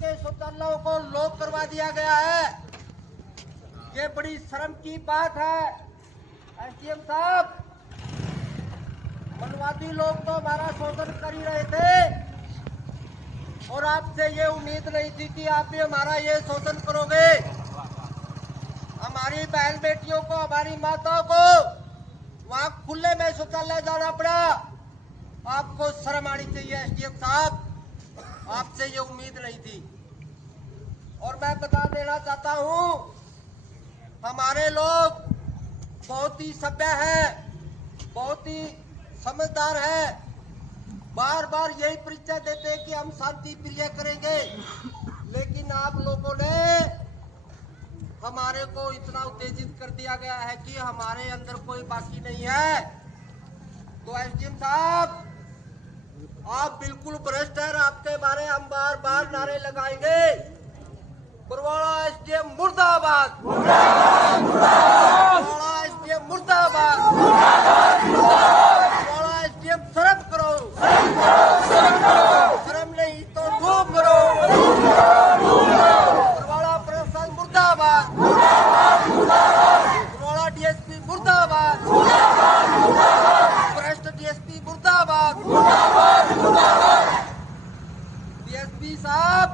आपके शौचालयों को लॉक करवा दिया गया है। ये बड़ी शर्म की बात है। एसडीएम साहब, मनवादी लोग तो हमारा शोषण कर ही रहे थे और आपसे ये उम्मीद नहीं थी कि आप भी हमारा ये शोषण करोगे। हमारी बहन बेटियों को, हमारी माताओं को वहां खुले में शौचालय जाना पड़ा। आपको शर्म आनी चाहिए एसडीएम साहब, आपसे ये उम्मीद नहीं थी। और मैं बता देना चाहता हूं, हमारे लोग बहुत ही सभ्य है, बहुत ही समझदार है। बार बार यही परिचय देते हैं कि हम शांति प्रिय करेंगे, लेकिन आप लोगों ने हमारे को इतना उत्तेजित कर दिया गया है कि हमारे अंदर कोई बाकी नहीं है। तो एसडीएम साहब, आप बिल्कुल भ्रष्ट है। आपके बारे हम बार बार नारे लगाएंगे। बरवाड़ा एसडीएम मुर्दाबाद, बरवाड़ा एसडीएम मुर्दाबाद, बरवाड़ा एसडीएम शर्म करो, शर्म नहीं तो धूप करो। बरवाड़ा प्रशासन मुर्दाबाद, बरवाड़ा डीएसपी मुर्दाबाद, भ्रष्ट डीएसपी मुर्दाबाद। डीएसपी साहब,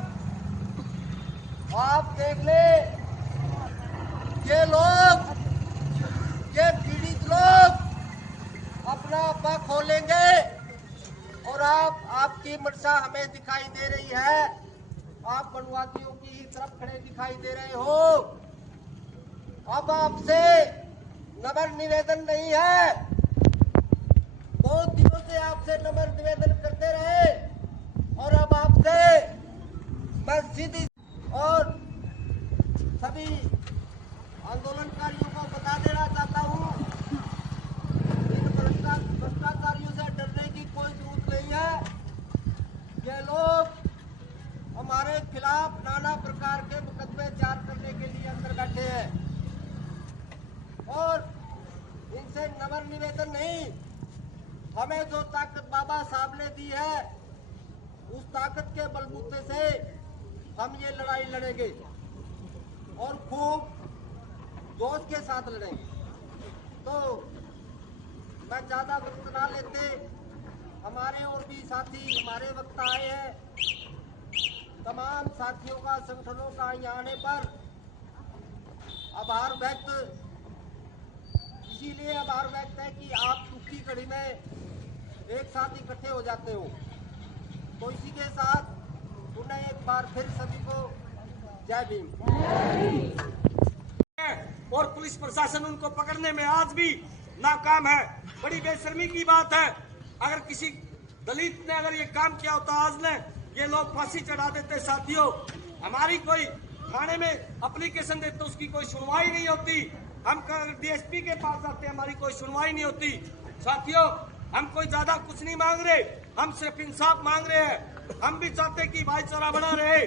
आप देख ले, ये लोग, ये पीड़ित लोग अपना आपा खोलेंगे और आपकी मंशा हमें दिखाई दे रही है। आप मनवादियों की ही तरफ खड़े दिखाई दे रहे हो। अब आपसे नम्र निवेदन नहीं है, बहुत दिनों से आपसे नम्र निवेदन करते रहे और अब आपसे मैं सीधी और सभी आंदोलनकारियों को बता देना चाहता हूं, इन भ्रष्टाचारियों से डरने की कोई जरूरत नहीं है। ये लोग हमारे खिलाफ नाना प्रकार के मुकदमे जारी करने के लिए अंदर बैठे हैं और इनसे नम्र निवेदन नहीं, हमें जो ताकत बाबा साहब ने दी है उस ताकत के बलबूते से हम ये लड़ाई लड़ेंगे और खूब जोश के साथ लड़ेंगे। तो मैं ज्यादा वक्त ना लेते, हमारे और भी साथी हमारे वक्त आए हैं। तमाम साथियों का, संगठनों का यहाँ आने पर आभार व्यक्त, इसीलिए आभार व्यक्त है कि आप दुख की घड़ी में एक साथ इकट्ठे हो जाते हो। तो इसी के साथ उन्हें एक बार फिर सभी को जय भीम। और पुलिस प्रशासन उनको पकड़ने में आज भी नाकाम है। बड़ी बेशर्मी की बात है। अगर किसी दलित ने अगर ये काम किया होता आज ने, ये लोग फांसी चढ़ा देते। साथियों, हमारी कोई थाने में एप्लीकेशन देते तो उसकी कोई सुनवाई नहीं होती। हम डीएसपी के पास जाते, हमारी कोई सुनवाई नहीं होती। साथियों, हम कोई ज्यादा कुछ नहीं मांग रहे, हम सिर्फ इंसाफ मांग रहे हैं। हम भी चाहते कि भाईचारा बना रहे।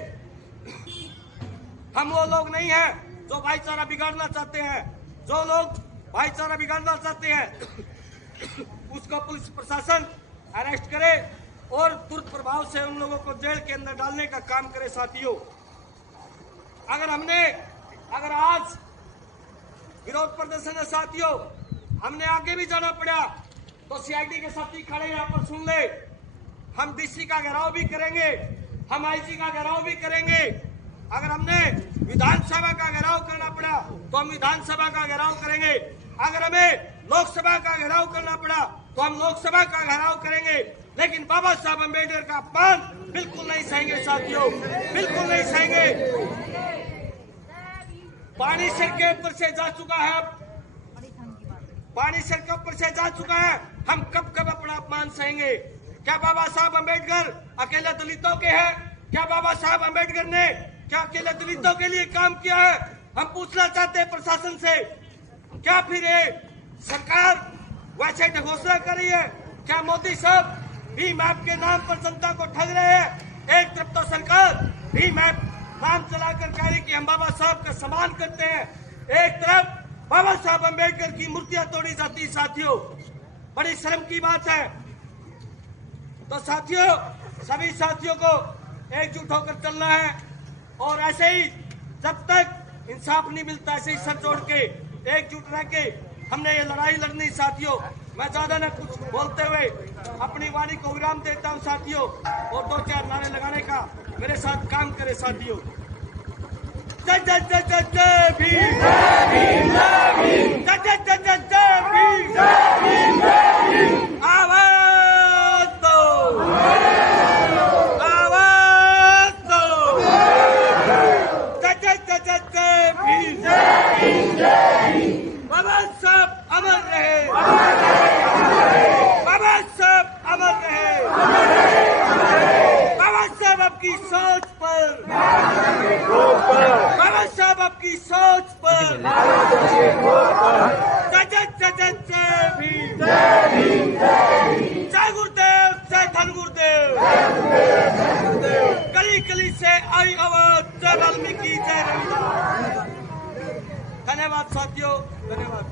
हम वो लोग नहीं हैं जो भाईचारा बिगाड़ना चाहते हैं। जो लोग भाईचारा बिगाड़ना चाहते हैं उसको पुलिस प्रशासन अरेस्ट करे और तुरंत प्रभाव से उन लोगों को जेल के अंदर डालने का काम करे। साथियों, अगर आज विरोध प्रदर्शन है साथियों, हमने आगे भी जाना पड़ा तो सीआईडी के साथी खड़े यहाँ पर सुन ले। हम डीसी का घेराव भी करेंगे, हम आईजी का घेराव भी करेंगे। अगर हमने विधानसभा का घेराव करना पड़ा तो हम विधानसभा का घेराव करेंगे। अगर हमें लोकसभा का घेराव करना पड़ा तो हम लोकसभा का घेराव करेंगे। लेकिन बाबा साहब अम्बेडकर का अपमान बिल्कुल नहीं सहेंगे साथियों, बिल्कुल नहीं सहेंगे। पानी सर के ऊपर से जा चुका है, पानी सर के ऊपर से जा चुका है। हम कब कब अपना अपमान सहेंगे? क्या बाबा साहब अम्बेडकर अकेले दलितों के हैं? क्या बाबा साहब अम्बेडकर ने क्या अकेले दलितों के लिए काम किया है? हम पूछना चाहते हैं प्रशासन से, क्या फिर ये सरकार वैसे घोषणा कर रही है? क्या मोदी साहब भीम ऐप के नाम पर जनता को ठग रहे हैं? एक तरफ तो सरकार भीम ऐप नाम चलाकर कह रही कि हम बाबा साहब का सम्मान करते हैं, एक तरफ बाबा साहब अम्बेडकर की मूर्तियां तोड़ी जाती। साथियों, बड़ी शर्म की बात है। तो साथियों, सभी साथियों को एकजुट होकर चलना है। और ऐसे ही जब तक इंसाफ नहीं मिलता, ऐसे ही सर जोड़ के एकजुट रह के हमने ये लड़ाई लड़नी। साथियों, मैं ज्यादा न कुछ बोलते हुए अपनी वाणी को विराम देता हूं साथियों, और 2-4 नारे लगाने का मेरे साथ काम करे साथियों। जय जय जय जय जय भीम, जय जय जय जय जय भीम, आवाज दो, आवाज दो, जय जय जय जय जय भीम। बाबा साहब अमर रहे, बाबा साहब अमर रहे, बाबा साहब आपकी सोच पर, बाबा साहब आपकी सोच पर, जय जय जय जय जय भीम, जय गुरुदेव, जय धन गुरुदेव, गली गली से आई आवाज, जय वाल्मीकि, जय रविदास। धन्यवाद साथियों, धन्यवाद।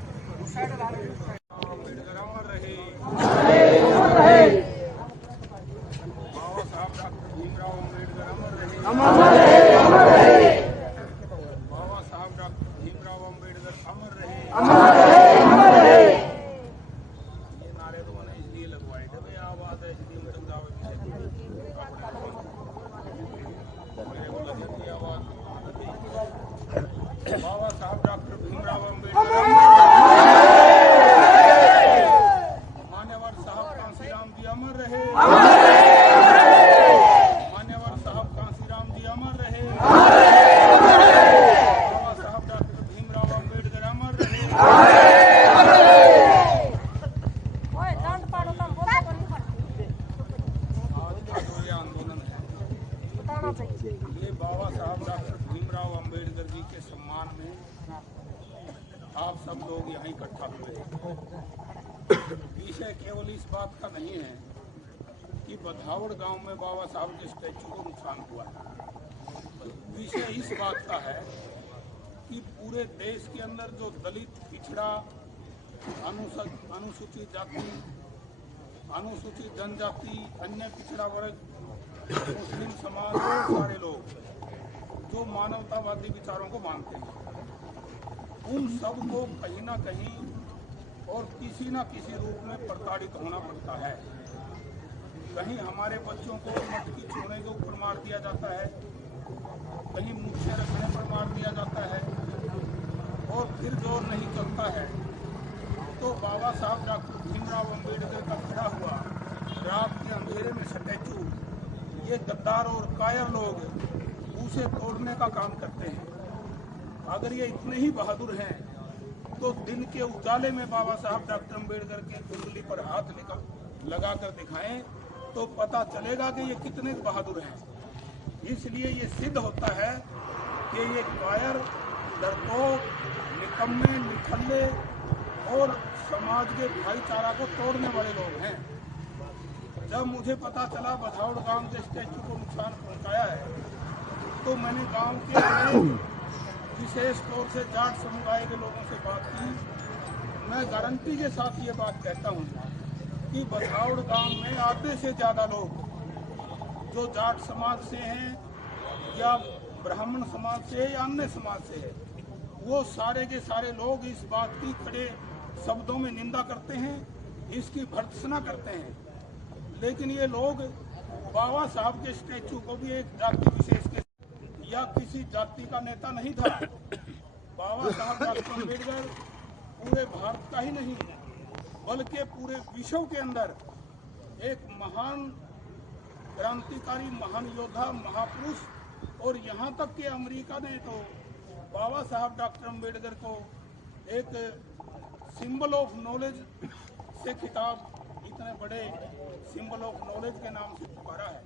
बाबा साहब डॉक्टर भीमराव अम्बेडकर, मान्यवर साहब कांसीराम जी अमर रहे, मान्यवर साहब कांसीराम जी अमर रहे, बाबा साहब डॉक्टर भीमराव अम्बेडकर अमर रहे। आज का जो ये आंदोलन है, ये बाबा साहब डॉक्टर भीमराव अम्बेडकर जी के सम्मान में आप सब लोग यहाँ इकट्ठा हुए हैं। विषय केवल इस बात का नहीं है कि बधावड़ गांव में बाबा साहब के स्टैचू को नुकसान हुआ है। विषय इस बात का है कि पूरे देश के अंदर जो दलित, पिछड़ा, अनुसूचित जाति, अनुसूचित जनजाति, अन्य पिछड़ा वर्ग, मुस्लिम समाज, बहुत सारे लोग जो मानवतावादी विचारों को मानते हैं, उन सब को कहीं ना कहीं और किसी न किसी रूप में प्रताड़ित होना पड़ता है। कहीं हमारे बच्चों को मटकी छोड़ने के ऊपर मार दिया जाता है, कहीं मूछें रखने पर मार दिया जाता है, और फिर जोर नहीं चलता है तो बाबा साहब डॉक्टर भीमराव अम्बेडकर का खड़ा हुआ रात के अंधेरे में स्टैचू, ये गद्दार और कायर लोग उसे तोड़ने का काम करते हैं। अगर ये इतने ही बहादुर हैं तो दिन के उजाले में बाबा साहब डॉक्टर अम्बेडकर की उंगली पर हाथ लगाकर दिखाएं तो पता चलेगा कि ये कितने बहादुर हैं। इसलिए ये सिद्ध होता है कि ये कायर, डरपोक, निकम्मे, निठल्ले और समाज के भाईचारा को तोड़ने वाले लोग हैं। जब मुझे पता चला बधावड़ गांव के स्टैचू को नुकसान पहुंचाया है तो मैंने गांव के विशेष तौर से जाट समुदाय के लोगों से बात की। मैं गारंटी के साथ ये बात कहता हूँ कि बधावड़ गांव में आधे से ज़्यादा लोग जो जाट समाज से हैं या ब्राह्मण समाज से है या अन्य समाज से है, वो सारे के सारे लोग इस बात की खड़े शब्दों में निंदा करते हैं, इसकी भर्त्सना करते हैं। लेकिन ये लोग बाबा साहब के स्टैचू को भी एक जाति विशेष के या किसी जाति का नेता नहीं था। बाबा साहब डॉक्टर अम्बेडकर पूरे भारत का ही नहीं बल्कि पूरे विश्व के अंदर एक महान क्रांतिकारी, महान योद्धा, महापुरुष, और यहाँ तक कि अमेरिका ने तो बाबा साहब डॉक्टर अम्बेडकर को एक सिंबल ऑफ नॉलेज से खिताब, इतने बड़े सिंबल ऑफ नॉलेज के नाम से पुकारा है।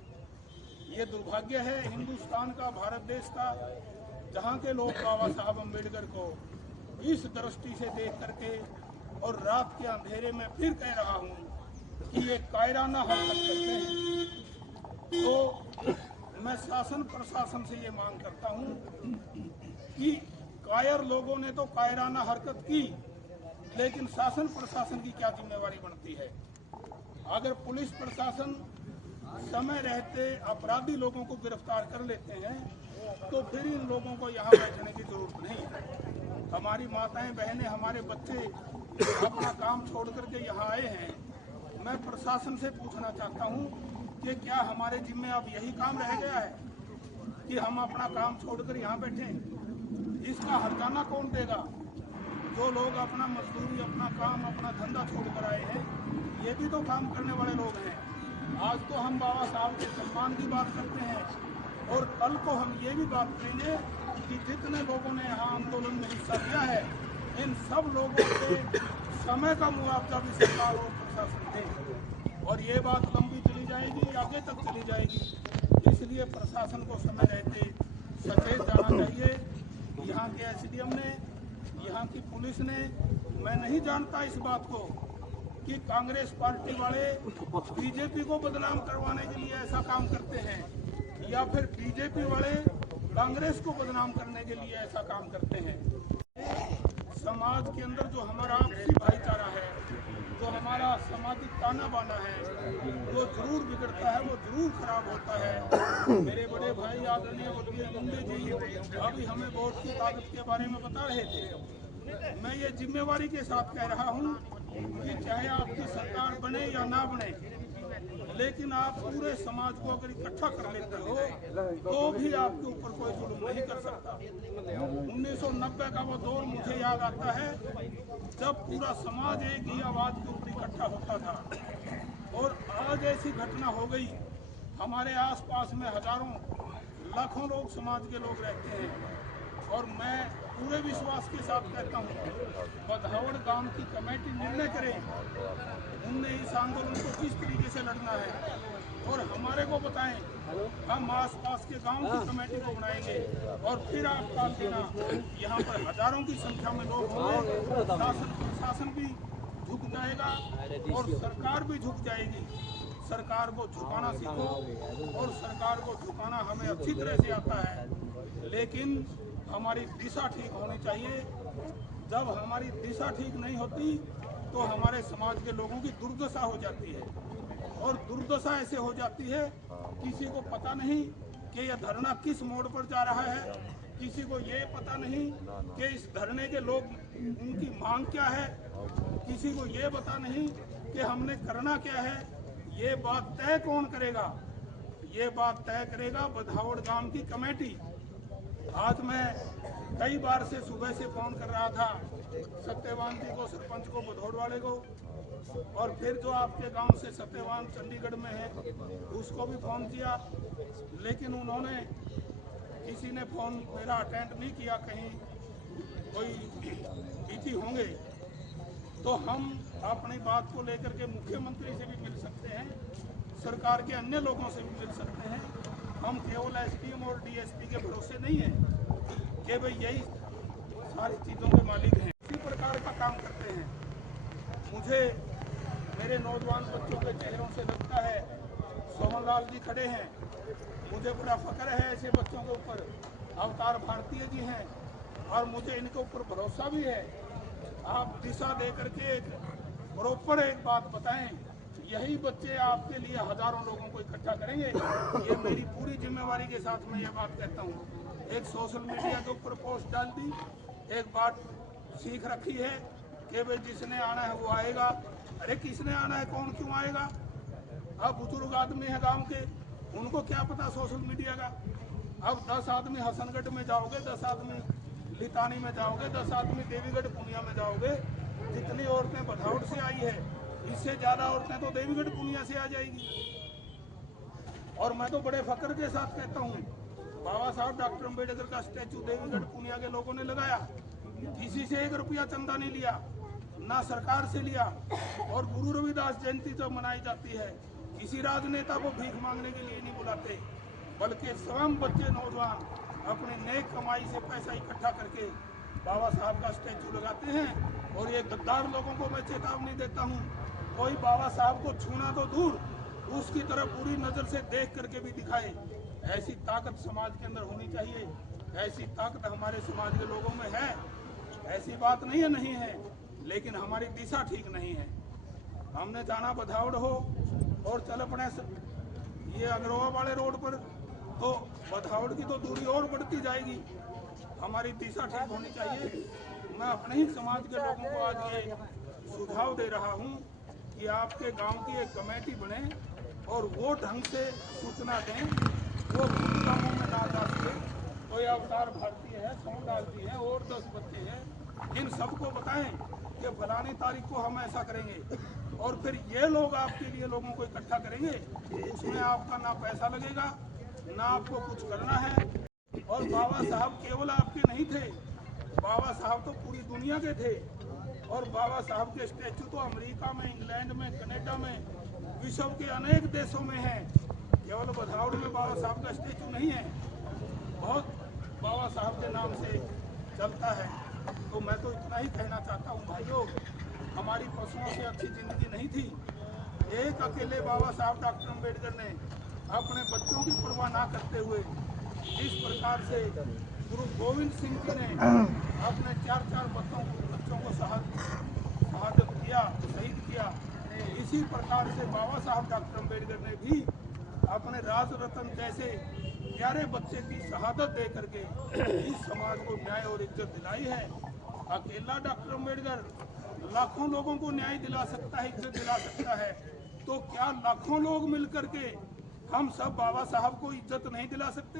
ये दुर्भाग्य है हिंदुस्तान का, भारत देश का, जहाँ के लोग बाबा साहब अम्बेडकर को इस दृष्टि से देख करके, और रात के अंधेरे में फिर कह रहा हूँ कि ये कायराना हरकत करते हैं। तो मैं शासन प्रशासन से ये मांग करता हूँ कि कायर लोगों ने तो कायराना हरकत की, लेकिन शासन प्रशासन की क्या जिम्मेवारी बनती है? अगर पुलिस प्रशासन समय रहते अपराधी लोगों को गिरफ्तार कर लेते हैं तो फिर इन लोगों को यहाँ बैठने की जरूरत नहीं है। हमारी माताएं बहनें हमारे बच्चे अपना काम छोड़ करके यहाँ आए हैं। मैं प्रशासन से पूछना चाहता हूँ कि क्या हमारे जिम्मे अब यही काम रह गया है कि हम अपना काम छोड़कर यहाँ बैठे? इसका हर्जाना कौन देगा? जो लोग अपना मजदूरी, अपना काम, अपना धंधा छोड़कर आए हैं, ये भी तो काम करने वाले लोग हैं। आज तो हम बाबा साहब के सम्मान की बात करते हैं और कल को हम ये भी बात करेंगे कि जितने लोगों ने यहाँ आंदोलन में हिस्सा लिया है, इन सब लोगों के समय का मुआवजा भी सरकार और प्रशासन दे। और ये बात लंबी चली जाएगी, आगे तक चली जाएगी। इसलिए प्रशासन को समय रहते सचेत जाना चाहिए। यहाँ के एसडीएम ने, यहाँ की पुलिस ने, मैं नहीं जानता इस बात को कि कांग्रेस पार्टी वाले बीजेपी को बदनाम करवाने के लिए ऐसा काम करते हैं या फिर बीजेपी वाले कांग्रेस को बदनाम करने के लिए ऐसा काम करते हैं। समाज के अंदर जो हमारा आपसी भाईचारा है, जो हमारा सामाजिक ताना बाना है, वो जरूर बिगड़ता है, वो जरूर खराब होता है। मेरे बड़े भाई आदरणीय वकील मुंडे जी अभी हमें वोट की ताकत के बारे में बता रहे थे। मैं ये जिम्मेवारी के साथ कह रहा हूँ कि चाहे आपकी सरकार बने या ना बने, लेकिन आप पूरे समाज को अगर इकट्ठा कर लेते हो तो भी आपके ऊपर कोई जुल्म नहीं कर सकता। 1990 का वो दौर मुझे याद आता है जब पूरा समाज एक ही आवाज के ऊपर इकट्ठा होता था। और आज ऐसी घटना हो गई, हमारे आसपास में हजारों लाखों लोग, समाज के लोग रहते हैं। और मैं पूरे विश्वास के साथ कहता हूँ, बधावड़ गांव की कमेटी निर्णय करे उनने इस आंदोलन को किस तरीके से लड़ना है और हमारे को बताएं। हम आसपास के गांव की कमेटी को बनाएंगे और फिर आप काल देना, यहाँ पर हजारों की संख्या में लोग होंगे। शासन भी झुक जाएगा और सरकार भी झुक जाएगी। सरकार को झुकाना सीखो और सरकार को झुकाना हमें अच्छी तरह से आता है, लेकिन हमारी दिशा ठीक होनी चाहिए। जब हमारी दिशा ठीक नहीं होती तो हमारे समाज के लोगों की दुर्दशा हो जाती है। और दुर्दशा ऐसे हो जाती है, किसी को पता नहीं कि यह धरना किस मोड़ पर जा रहा है, किसी को ये पता नहीं कि इस धरने के लोग, उनकी मांग क्या है, किसी को ये पता नहीं कि हमने करना क्या है। ये बात तय कौन करेगा? ये बात तय करेगा बधावड़ गांव की कमेटी। आज मैं कई बार से सुबह से फोन कर रहा था सत्यवान जी को, सरपंच को, बधौड़ वाले को, और फिर जो आपके गांव से सत्यवान चंडीगढ़ में है उसको भी फोन किया, लेकिन उन्होंने, किसी ने फोन मेरा अटेंड नहीं किया। कहीं कोई बिजी होंगे तो हम अपनी बात को लेकर के मुख्यमंत्री से भी मिल सकते हैं, सरकार के अन्य लोगों से भी मिल सकते हैं। हम केवल एसडीएम और डीएसपी के भरोसे नहीं है कि भाई यही सारी चीज़ों के मालिक हैं। इसी प्रकार का काम करते हैं। मुझे मेरे नौजवान बच्चों के चेहरों से लगता है, सोहन लाल जी खड़े हैं, मुझे बड़ा फख्र है ऐसे बच्चों के ऊपर। अवतार भारतीय जी हैं और मुझे इनके ऊपर भरोसा भी है। आप दिशा दे करके प्रॉपर एक बात बताएं, यही बच्चे आपके लिए हजारों लोगों को इकट्ठा करेंगे। ये मेरी पूरी जिम्मेवारी के साथ मैं ये बात कहता हूँ। एक सोशल मीडिया के ऊपर पोस्ट डाल दी, एक बात सीख रखी है कि भाई जिसने आना है वो आएगा। अरे किसने आना है, कौन क्यों आएगा? अब बुजुर्ग आदमी है गांव के, उनको क्या पता सोशल मीडिया का। अब 10 आदमी हसनगढ़ में जाओगे, 10 आदमी लितानी में जाओगे, 10 आदमी देवीगढ़ पुनिया में जाओगे, जितनी औरतें बधावड़ से आई है इससे ज्यादा औरतें तो देवीगढ़ पुनिया से आ जाएगी। और मैं तो बड़े फख्र के साथ कहता हूँ, बाबा साहब डॉक्टर अम्बेडकर का स्टैचू देवीगढ़ पुनिया के लोगों ने लगाया, किसी से 1 रुपया चंदा नहीं लिया, ना सरकार से लिया। और गुरु रविदास जयंती जब मनाई जाती है, किसी राजनेता को भीख मांगने के लिए नहीं बुलाते, बल्कि स्वयं बच्चे नौजवान अपनी नेक कमाई से पैसा इकट्ठा करके बाबा साहब का स्टैचू लगाते हैं। और ये गद्दार लोगों को मैं चेतावनी देता हूँ, कोई बाबा साहब को छूना तो दूर, उसकी तरफ बुरी नजर से देख करके भी दिखाए। ऐसी ताकत समाज के अंदर होनी चाहिए, ऐसी ताकत हमारे समाज के लोगों में है। ऐसी बात नहीं है, लेकिन हमारी दिशा ठीक नहीं है। हमने जाना बधावड़ हो और चल अपने ये अग्रवा वाले रोड पर, तो बधावड़ की तो दूरी और बढ़ती जाएगी। हमारी दिशा ठीक होनी चाहिए। मैं अपने ही समाज के लोगों को आज ये सुझाव दे रहा हूँ कि आपके गांव की एक कमेटी बने और वो ढंग से सूचना दें, वो खुद कामों में ना डाल के, कोई अवतार भारती है, सोमलाल जी है और 10 बच्चे हैं, इन सबको बताएं कि फलानी तारीख को हम ऐसा करेंगे, और फिर ये लोग आपके लिए लोगों को इकट्ठा करेंगे। उसमें आपका ना पैसा लगेगा, ना आपको कुछ करना है। और बाबा साहब केवल आपके नहीं थे, बाबा साहब तो पूरी दुनिया के थे। और बाबा साहब के स्टैचू तो अमेरिका में, इंग्लैंड में, कनाडा में, विश्व के अनेक देशों में है। केवल बधावड़ में बाबा साहब का स्टैचू नहीं है, बहुत बाबा साहब के नाम से चलता है। तो मैं तो इतना ही कहना चाहता हूँ भाइयों, हमारी पशुओं से अच्छी जिंदगी नहीं थी। एक अकेले बाबा साहब डॉक्टर अम्बेडकर ने अपने बच्चों की परवाह ना करते हुए इस प्रकार से गुरु गोविंद सिंह जी ने अपने 4-4 बच्चों को शहादत किया, शहीद किया। इसी प्रकार से बाबा साहब डॉक्टर अम्बेडकर ने भी अपने राज रतन जैसे प्यारे बच्चे की शहादत दे करके इस समाज को न्याय और इज्जत दिलाई है। अकेला डॉक्टर अम्बेडकर लाखों लोगों को न्याय दिला सकता है, इज्जत दिला सकता है, तो क्या लाखों लोग मिलकर के हम सब बाबा साहब को इज्जत नहीं दिला सकते?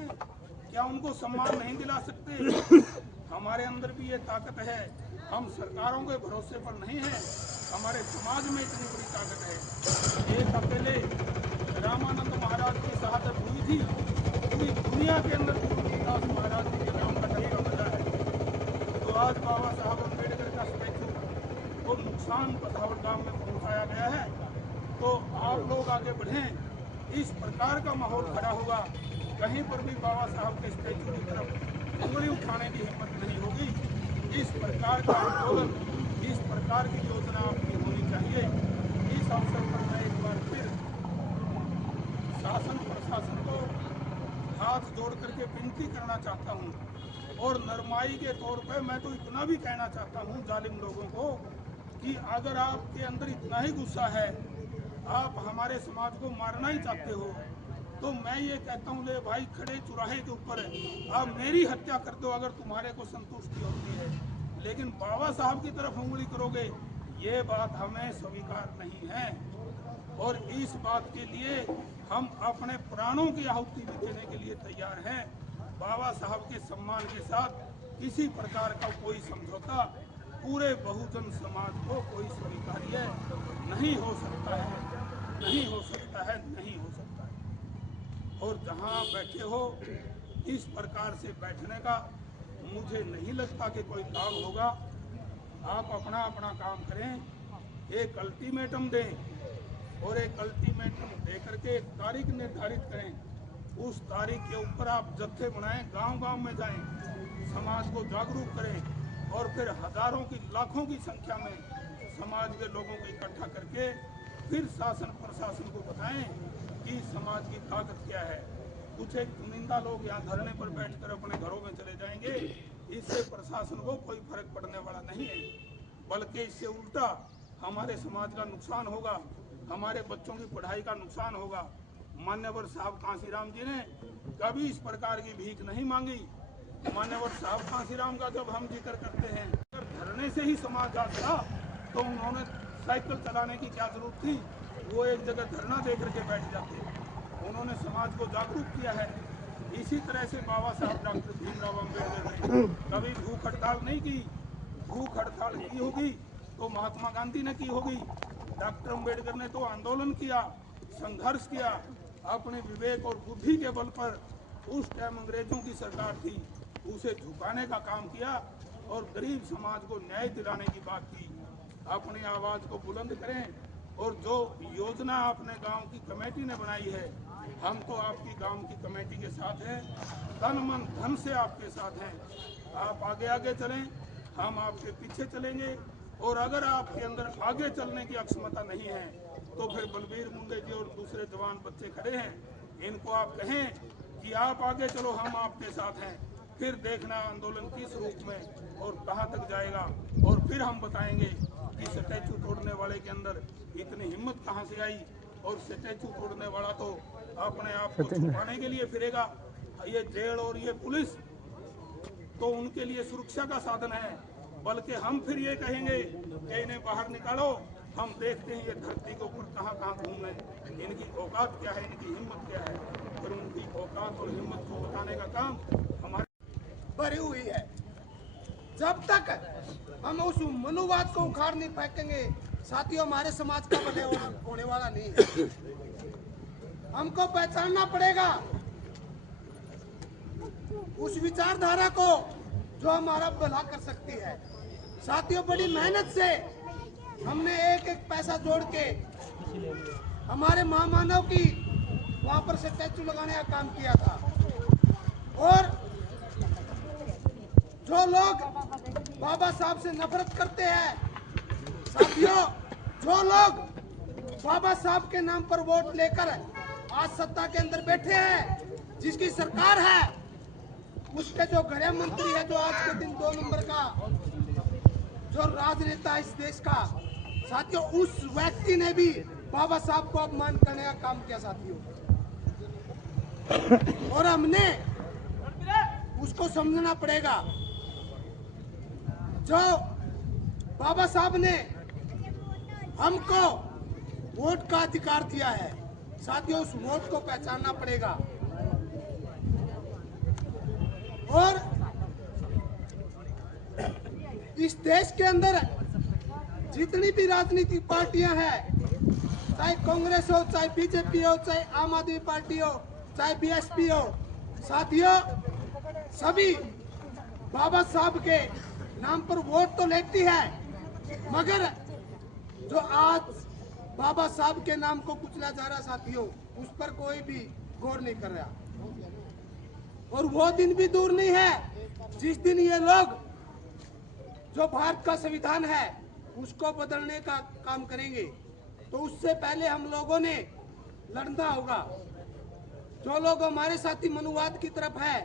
क्या उनको सम्मान नहीं दिला सकते? हमारे अंदर भी ये ताकत है, हम सरकारों के भरोसे पर नहीं है, हमारे समाज में इतनी बड़ी ताकत है। एक अकेले रामानंद महाराज की शहादत हुई थी, पूरी दुनिया के अंदर तुलसीदास महाराज जी के नाम का टक्का बजा है। तो आज बाबा साहब अम्बेडकर का स्टैचू को नुकसान बधावड़ गांव में पहुंचाया गया है। तो आप लोग आगे बढ़ें, इस प्रकार का माहौल खड़ा होगा, कहीं पर भी बाबा साहब के स्टैचू की तरफ उंगली उठाने की हिम्मत नहीं होगी। इस प्रकार का आंदोलन, इस प्रकार की योजना आपकी होनी चाहिए। इस अवसर पर मैं एक बार फिर शासन प्रशासन को हाथ जोड़ करके विनती करना चाहता हूँ, और नरमाई के तौर पर मैं तो इतना भी कहना चाहता हूँ जालिम लोगों को कि अगर आपके अंदर इतना ही गुस्सा है, आप हमारे समाज को मारना ही चाहते हो, तो मैं ये कहता हूँ, ले भाई खड़े चौराहे के ऊपर आप मेरी हत्या कर दो अगर तुम्हारे को संतुष्टि होती है, लेकिन बाबा साहब की तरफ उंगली करोगे, ये बात हमें स्वीकार नहीं है। और इस बात के लिए हम अपने प्राणों की आहुति भी देने के लिए तैयार हैं। बाबा साहब के सम्मान के साथ किसी प्रकार का कोई समझौता पूरे बहुजन समाज को कोई स्वीकार्य नहीं हो सकता है, नहीं हो सकता है, नहीं हो सकता है। और जहां आप बैठे हो, इस प्रकार से बैठने का मुझे नहीं लगता कि कोई लाभ होगा। आप अपना अपना काम करें, एक अल्टीमेटम दें, और एक अल्टीमेटम दे करके एक तारीख निर्धारित करें। उस तारीख के ऊपर आप जत्थे बनाएं, गांव-गांव में जाएं, समाज को जागरूक करें, और फिर हजारों की, लाखों की संख्या में समाज के लोगों को इकट्ठा करके फिर शासन प्रशासन को बताएं कि समाज की ताकत क्या है। कुछ एक चुनिंदा लोग यहाँ धरने पर बैठकर अपने घरों में चले जाएंगे, इससे प्रशासन को कोई फर्क पड़ने वाला नहीं है, बल्कि इससे उल्टा हमारे समाज का नुकसान होगा, हमारे बच्चों की पढ़ाई का नुकसान होगा। मान्यवर साहब कांसीराम जी ने कभी इस प्रकार की भीख नहीं मांगी। मान्यवर साहब कांसीराम का जब हम जिक्र करते हैं, अगर धरने से ही समाज आता तो उन्होंने साइकिल चलाने की क्या जरूरत थी? वो एक जगह धरना दे करके बैठ जाते। उन्होंने समाज को जागरूक किया है। इसी तरह से बाबा साहब डॉक्टर भीमराव अम्बेडकर ने कभी भूख हड़ताल नहीं की। भूख हड़ताल की होगी तो महात्मा गांधी ने की होगी। डॉक्टर अम्बेडकर ने तो आंदोलन किया, संघर्ष किया, अपने विवेक और बुद्धि के बल पर उस टाइम अंग्रेजों की सरकार थी उसे झुकाने का काम किया और गरीब समाज को न्याय दिलाने की बात की। अपनी आवाज को बुलंद करें, और जो योजना आपने गांव की कमेटी ने बनाई है, हम तो आपकी गांव की कमेटी के साथ हैं, तन मन धन से आपके साथ हैं। आप आगे आगे चलें, हम आपके पीछे चलेंगे, और अगर आपके अंदर आगे चलने की अक्षमता नहीं है तो फिर बलबीर मुंडे जी और दूसरे जवान बच्चे खड़े हैं, इनको आप कहें कि आप आगे चलो, हम आपके साथ हैं। फिर देखना आंदोलन किस रूप में और कहां तक जाएगा, और फिर हम बताएंगे कि स्टैचू तोड़ने वाले के अंदर इतनी हिम्मत कहां से आई। और स्टैचू तोड़ने वाला तो अपने आप को छुपाने के लिए फिरेगा। ये जेल और ये पुलिस तो उनके लिए सुरक्षा का साधन है, बल्कि हम फिर ये कहेंगे कि इन्हें बाहर निकालो। हम देखते हैं ये धरती के ऊपर कहाँ कहाँ घूम रहे हैं, इनकी औकात क्या है, इनकी हिम्मत क्या है, और उनकी औकात और हिम्मत को बताने का काम हमारे भरी हुई है। जब तक हम उस मनुवाद को उखाड़ नहीं फेंकेंगे साथियों, हमारे समाज का भले होने वाला नहीं है। हमको पहचानना पड़ेगा उस विचारधारा को जो हमारा भला कर सकती है। साथियों, बड़ी मेहनत से हमने एक एक पैसा जोड़ के हमारे महामानव की वहां पर स्टैचू लगाने का काम किया था। और जो लोग बाबा साहब से नफरत करते हैं, साथियों, जो लोग बाबा साहब के नाम पर वोट लेकर आज सत्ता के अंदर बैठे हैं, जिसकी सरकार है, उसके जो गृह मंत्री है, जो आज के दिन 2 नंबर का जो राजनेता इस देश का, साथियों, उस व्यक्ति ने भी बाबा साहब को अपमान करने का काम किया साथियों। और हमने उसको समझना पड़ेगा। जो बाबा साहब ने हमको वोट का अधिकार दिया है, साथियों, उस वोट को पहचानना पड़ेगा। और इस देश के अंदर जितनी भी राजनीतिक पार्टियां हैं, चाहे कांग्रेस हो, चाहे बीजेपी हो, चाहे आम आदमी पार्टी हो, चाहे बीएसपी हो, साथियों, सभी बाबा साहब के नाम पर वोट तो लेती है, मगर जो आज बाबा साहब के नाम को कुचला जा रहा साथियों, उस पर कोई भी गौर नहीं कर रहा। और वो दिन भी दूर नहीं है जिस दिन ये लोग जो भारत का संविधान है उसको बदलने का काम करेंगे। तो उससे पहले हम लोगों ने लड़ना होगा। जो लोग हमारे साथी मनुवाद की तरफ है,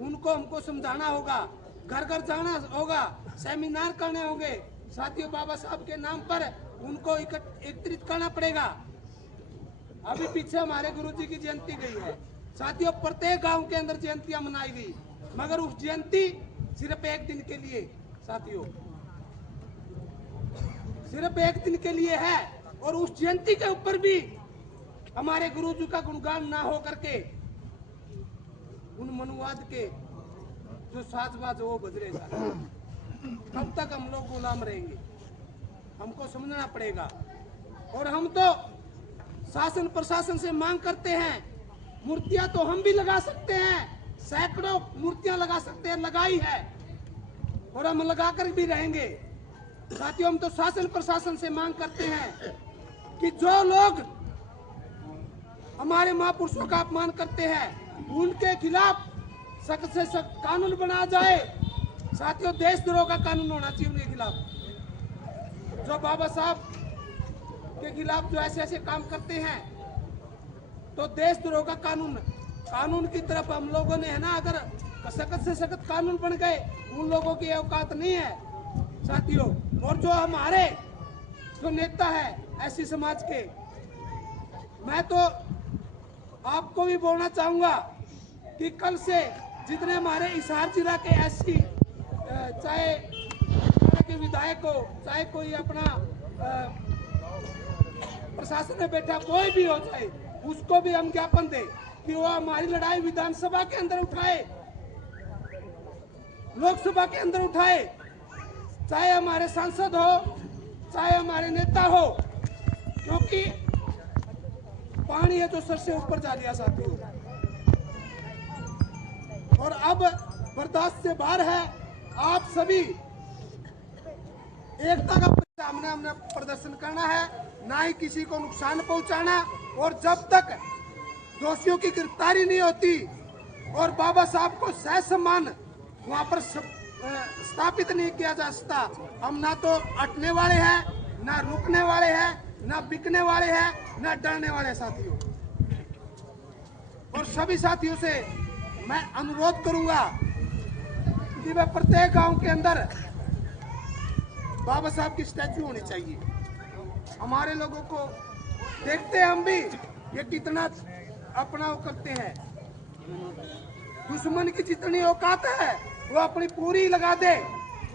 उनको हमको समझाना होगा, घर घर जाना होगा, सेमिनार करने होंगे साथियों। बाबा साहब के नाम पर उनको एकत्रित करना पड़ेगा। अभी पीछे हमारे गुरुजी की जयंती गई है साथियों, प्रत्येक गांव के अंदर जयंतियां मनाई गई, मगर उस जयंती सिर्फ एक दिन के लिए साथियों, सिर्फ एक दिन के लिए है। और उस जयंती के ऊपर भी हमारे गुरुजी का गुणगान ना हो करके उन मनुवाद के जो साजबाज वो बज रहे साथियों, कब तक हम लोग गुलाम रहेंगे? हमको समझना पड़ेगा। और हम तो शासन प्रशासन से मांग करते हैं, मूर्तियां तो हम भी लगा सकते हैं, सैकड़ों मूर्तियां लगा सकते हैं, लगाई है और हम लगाकर भी रहेंगे साथियों। हम तो शासन प्रशासन से मांग करते हैं कि जो लोग हमारे महापुरुषों का अपमान करते हैं, उनके खिलाफ सख्त से सख्त कानून बनाया जाए साथियों। देशद्रोह का कानून होना चाहिए उनके खिलाफ। जो बाबा साहब के खिलाफ जो ऐसे ऐसे काम करते हैं, तो देशद्रोह का कानून की तरफ हम लोगों ने, है ना, अगर सख्त से सख्त कानून बन गए, उन लोगों की औकात नहीं है साथियों। और जो हमारे जो नेता है ऐसी समाज के, मैं तो आपको भी बोलना चाहूंगा कि कल से जितने हमारे हिसार जिला के एससी, चाहे के विधायक हो, चाहे कोई अपना प्रशासन में बैठा कोई भी हो, चाहे उसको भी हम ज्ञापन दें कि वो हमारी लड़ाई विधानसभा के अंदर उठाए, लोकसभा के अंदर उठाए, चाहे हमारे सांसद हो, चाहे हमारे नेता हो, क्योंकि पानी है जो सर से ऊपर जा लिया साथियों। और अब बर्दाश्त से बाहर है। आप सभी एकता का सामने हमने प्रदर्शन करना है, ना ही किसी को नुकसान पहुंचाना। और जब तक दोषियों की गिरफ्तारी नहीं होती और बाबा साहब को सह सम्मान वहां पर स्थापित नहीं किया जा सकता, हम ना तो हटने वाले हैं, ना रुकने वाले हैं, ना बिकने वाले हैं, ना डरने वाले साथियों। और सभी साथियों से मैं अनुरोध करूंगा कि वह प्रत्येक गांव के अंदर बाबा साहब की स्टैचू होनी चाहिए। हमारे लोगों को देखते हैं हम भी, ये कितना अपना वो करते हैं। दुश्मन की जितनी औकात है वो अपनी पूरी लगा दे।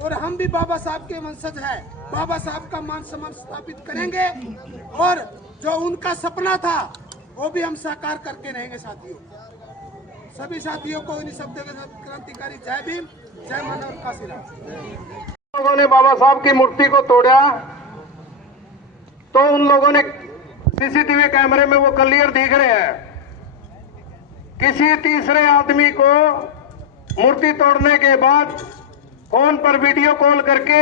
और हम भी बाबा साहब के वंशज हैं, बाबा साहब का मान सम्मान स्थापित करेंगे और जो उनका सपना था वो भी हम साकार करके रहेंगे। साथियों, सभी साथियों को इन शब्दों के साथ क्रांतिकारी जय भीम, जय मानव काशीराम। लोगों ने बाबा साहब की मूर्ति को तोड़ा तो उन लोगों ने सीसीटीवी कैमरे में वो क्लियर दिख रहे हैं, किसी तीसरे आदमी को मूर्ति तोड़ने के बाद फोन पर वीडियो कॉल करके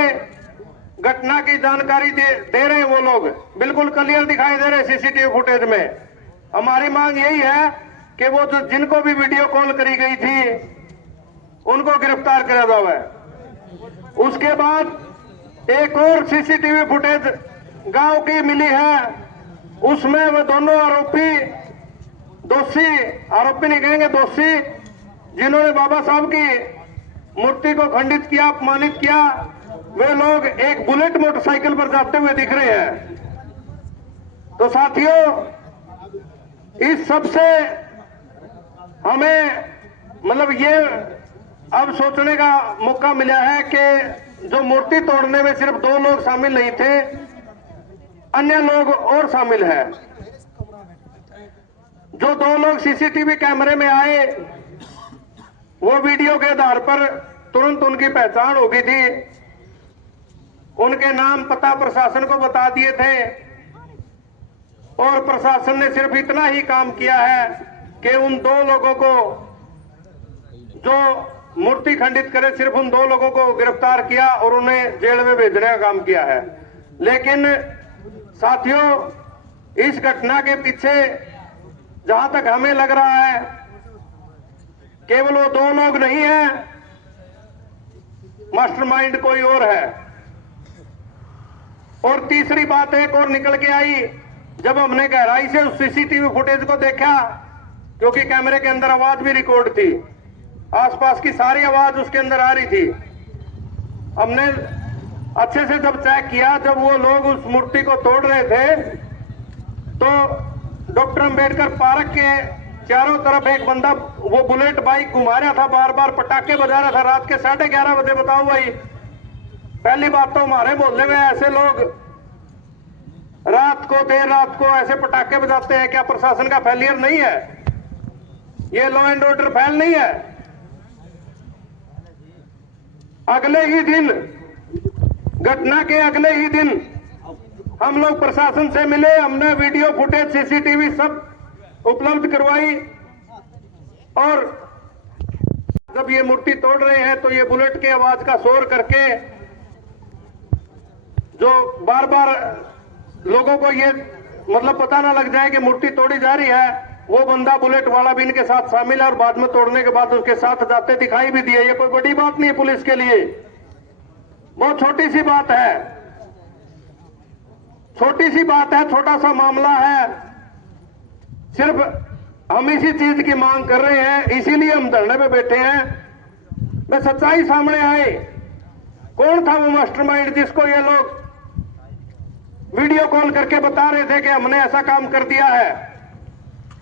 घटना की जानकारी दे रहे हैं। वो लोग बिल्कुल क्लियर दिखाई दे रहे हैं सीसीटीवी फुटेज में। हमारी मांग यही है कि वो जो जिनको भी वीडियो कॉल करी गई थी उनको गिरफ्तार करा जाए। उसके बाद एक और सीसीटीवी फुटेज गांव की मिली है, उसमें वो दोनों आरोपी नहीं कहेंगे, दोषी जिन्होंने बाबा साहब की मूर्ति को खंडित किया, अपमानित किया, वे लोग एक बुलेट मोटरसाइकिल पर जाते हुए दिख रहे हैं। तो साथियों, इस सब से हमें मतलब ये अब सोचने का मौका मिला है कि जो मूर्ति तोड़ने में सिर्फ 2 लोग शामिल नहीं थे, अन्य लोग और शामिल हैं। जो 2 लोग सीसीटीवी कैमरे में आए वो वीडियो के आधार पर तुरंत उनकी पहचान हो गई थी। उनके नाम पता प्रशासन को बता दिए थे और प्रशासन ने सिर्फ इतना ही काम किया है कि उन 2 लोगों को जो मूर्ति खंडित करे, सिर्फ उन 2 लोगों को गिरफ्तार किया और उन्हें जेल में भेजने का काम किया है। लेकिन साथियों, इस घटना के पीछे जहां तक हमें लग रहा है केवल वो 2 लोग नहीं है, मास्टरमाइंड कोई और है। और तीसरी बात एक और निकल के आई जब हमने गहराई से उस सीसीटीवी फुटेज को देखा, क्योंकि कैमरे के अंदर आवाज भी रिकॉर्ड थी, आसपास की सारी आवाज उसके अंदर आ रही थी। हमने अच्छे से जब चेक किया, जब वो लोग उस मूर्ति को तोड़ रहे थे तो डॉक्टर अंबेडकर पार्क के चारों तरफ एक बंदा वो बुलेट बाइक घुमा रहा था, बार बार पटाखे बजा रहा था रात के 11:30 बजे। बताओ भाई, पहली बात तो हमारे मोहल्ले में ऐसे लोग रात को, देर रात को ऐसे पटाखे बजाते हैं, क्या प्रशासन का फेलियर नहीं है? ये लॉ एंड ऑर्डर फेल नहीं है? अगले ही दिन, घटना के अगले ही दिन हम लोग प्रशासन से मिले, हमने वीडियो फुटेज, सीसीटीवी सब उपलब्ध करवाई। और जब ये मूर्ति तोड़ रहे हैं तो ये बुलेट के आवाज का शोर करके जो बार बार लोगों को ये मतलब पता ना लग जाए कि मूर्ति तोड़ी जा रही है, वो बंदा बुलेट वाला भी इनके साथ शामिल है और बाद में तोड़ने के बाद उसके साथ जाते दिखाई भी दिए। ये कोई बड़ी बात नहीं है पुलिस के लिए, बहुत छोटी सी बात है, छोटी सी बात है, छोटा सा मामला है। सिर्फ हम इसी चीज की मांग कर रहे हैं, इसीलिए हम धरने पे बैठे हैं। मैं सच्चाई सामने आए, कौन था वो मास्टरमाइंड जिसको ये लोग वीडियो कॉल करके बता रहे थे कि हमने ऐसा काम कर दिया है।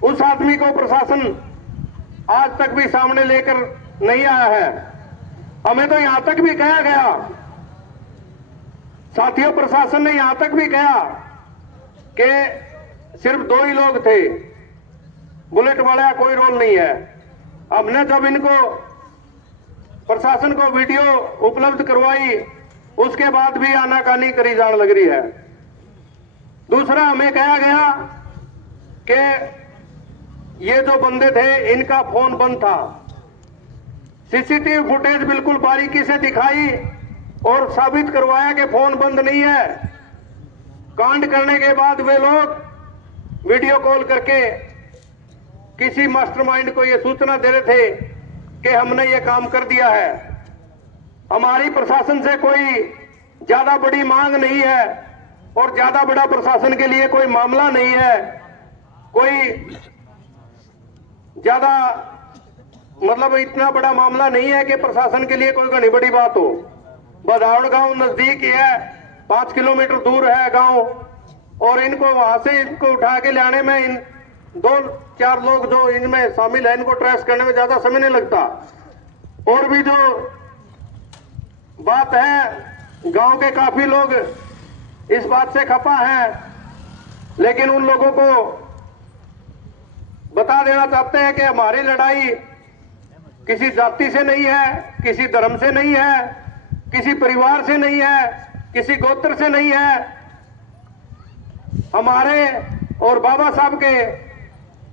उस आदमी को प्रशासन आज तक भी सामने लेकर नहीं आया है। हमें तो यहां तक भी कहा गया, साथियों, प्रशासन ने यहां तक भी कहा कि सिर्फ 2 ही लोग थे, बुलेट वाला कोई रोल नहीं है। हमने जब इनको प्रशासन को वीडियो उपलब्ध करवाई, उसके बाद भी आनाकानी करी जान लग रही है। दूसरा, हमें कहा गया कि ये जो बंदे थे इनका फोन बंद था। सीसीटीवी फुटेज बिल्कुल बारीकी से दिखाई और साबित करवाया कि फोन बंद नहीं है। कांड करने के बाद वे लोग वीडियो कॉल करके किसी मास्टरमाइंड को ये सूचना दे रहे थे कि हमने ये काम कर दिया है। हमारी प्रशासन से कोई ज्यादा बड़ी मांग नहीं है और ज्यादा बड़ा प्रशासन के लिए कोई मामला नहीं है, कोई ज्यादा मतलब इतना बड़ा मामला नहीं है कि प्रशासन के लिए कोई घनी बड़ी बात हो। बदावड़ गांव नजदीक ही है, 5 किलोमीटर दूर है गांव, और इनको वहां से इनको उठा के लाने में इन 2 4 लोग जो इनमें शामिल हैं, इनको ट्रेस करने में ज्यादा समय नहीं लगता। और भी जो बात है, गांव के काफी लोग इस बात से खफा हैं, लेकिन उन लोगों को बता देना चाहते हैं कि हमारी लड़ाई किसी जाति से नहीं है, किसी धर्म से नहीं है, किसी परिवार से नहीं है, किसी गोत्र से नहीं है। हमारे और बाबा साहब के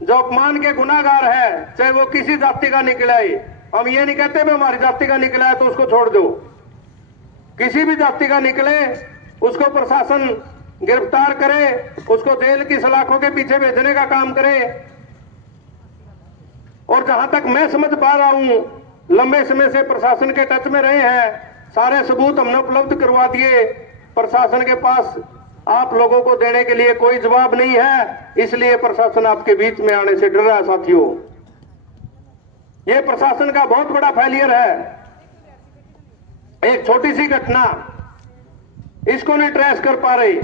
जो अपमान के गुनाहगार है, चाहे वो किसी जाति का निकला है, हम ये नहीं कहते भी हमारी जाति का निकला है तो उसको छोड़ दो। किसी भी जाति का निकले उसको प्रशासन गिरफ्तार करे, उसको जेल की सलाखों के पीछे भेजने का काम करे। और जहां तक मैं समझ पा रहा हूं, लंबे समय से प्रशासन के टच में रहे हैं, सारे सबूत हमने उपलब्ध करवा दिए। प्रशासन के पास आप लोगों को देने के लिए कोई जवाब नहीं है, इसलिए प्रशासन आपके बीच में आने से डर रहा है। साथियों, यह प्रशासन का बहुत बड़ा फेलियर है। एक छोटी सी घटना, इसको नहीं ट्रेस कर पा रही।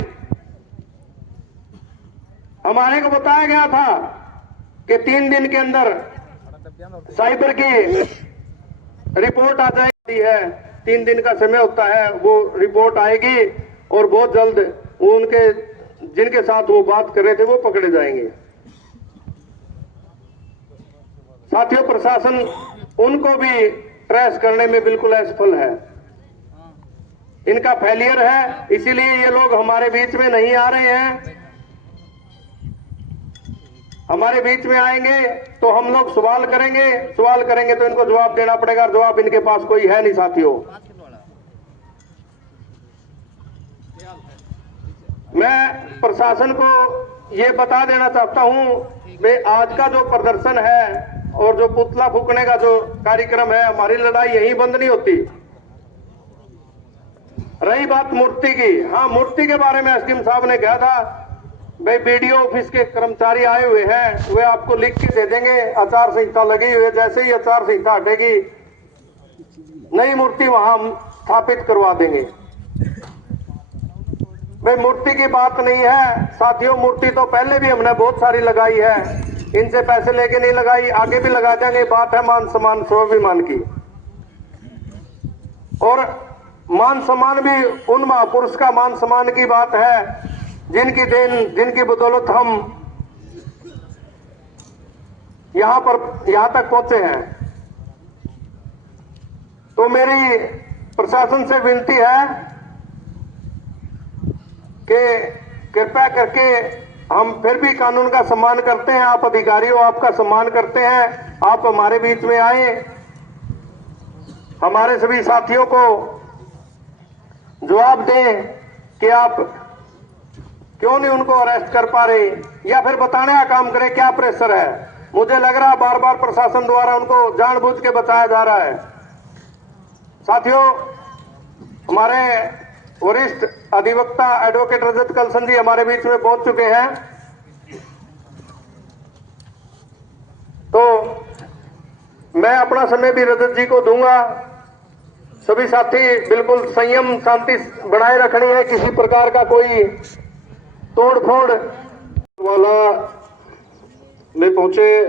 हमारे को बताया गया था कि 3 दिन के अंदर साइबर की रिपोर्ट आ जाएगी है। 3 दिन का समय होता है, वो रिपोर्ट आएगी और बहुत जल्द उनके जिनके साथ वो बात कर रहे थे वो पकड़े जाएंगे। साथियों, प्रशासन उनको भी ट्रेस करने में बिल्कुल असफल है। इनका फेलियर है, इसीलिए ये लोग हमारे बीच में नहीं आ रहे हैं। हमारे बीच में आएंगे तो हम लोग सवाल करेंगे तो इनको जवाब देना पड़ेगा। जवाब इनके पास कोई है नहीं। साथियों, मैं प्रशासन को ये बता देना चाहता हूं कि आज का जो प्रदर्शन है और जो पुतला फूकने का जो कार्यक्रम है, हमारी लड़ाई यहीं बंद नहीं होती। रही बात मूर्ति की, हाँ, मूर्ति के बारे में एसडीएम साहब ने कहा था भाई बीडीओ ऑफिस के कर्मचारी आए हुए हैं, वे आपको लिख के दे देंगे, आचार संहिता लगी हुई है, जैसे ही आचार संहिता हटेगी नई मूर्ति वहां हम स्थापित करवा देंगे। भाई मूर्ति की बात नहीं है साथियों, मूर्ति तो पहले भी हमने बहुत सारी लगाई है, इनसे पैसे लेके नहीं लगाई, आगे भी लगा देंगे। बात है मान सम्मान स्वाभिमान की, और मान सम्मान भी उन महापुरुष का मान सम्मान की बात है जिनकी बदौलत हम यहां तक पहुंचे हैं। तो मेरी प्रशासन से विनती है कि कृपया करके, हम फिर भी कानून का सम्मान करते हैं, आप अधिकारियों आपका सम्मान करते हैं, आप हमारे बीच में आए, हमारे सभी साथियों को जवाब दें कि आप क्यों नहीं उनको अरेस्ट कर पा रहे, या फिर बताने का काम करें क्या प्रेशर है। मुझे लग रहा है बार बार प्रशासन द्वारा उनको जानबूझ के बताया जा रहा है। साथियों, हमारे वरिष्ठ अधिवक्ता एडवोकेट रजत कलसन जी हमारे बीच में पहुंच चुके हैं। तो मैं अपना समय भी रजत जी को दूंगा। सभी साथी बिल्कुल संयम शांति बनाए रखनी है, किसी प्रकार का कोई तोड़ फोड़ वाला में पहुंचे।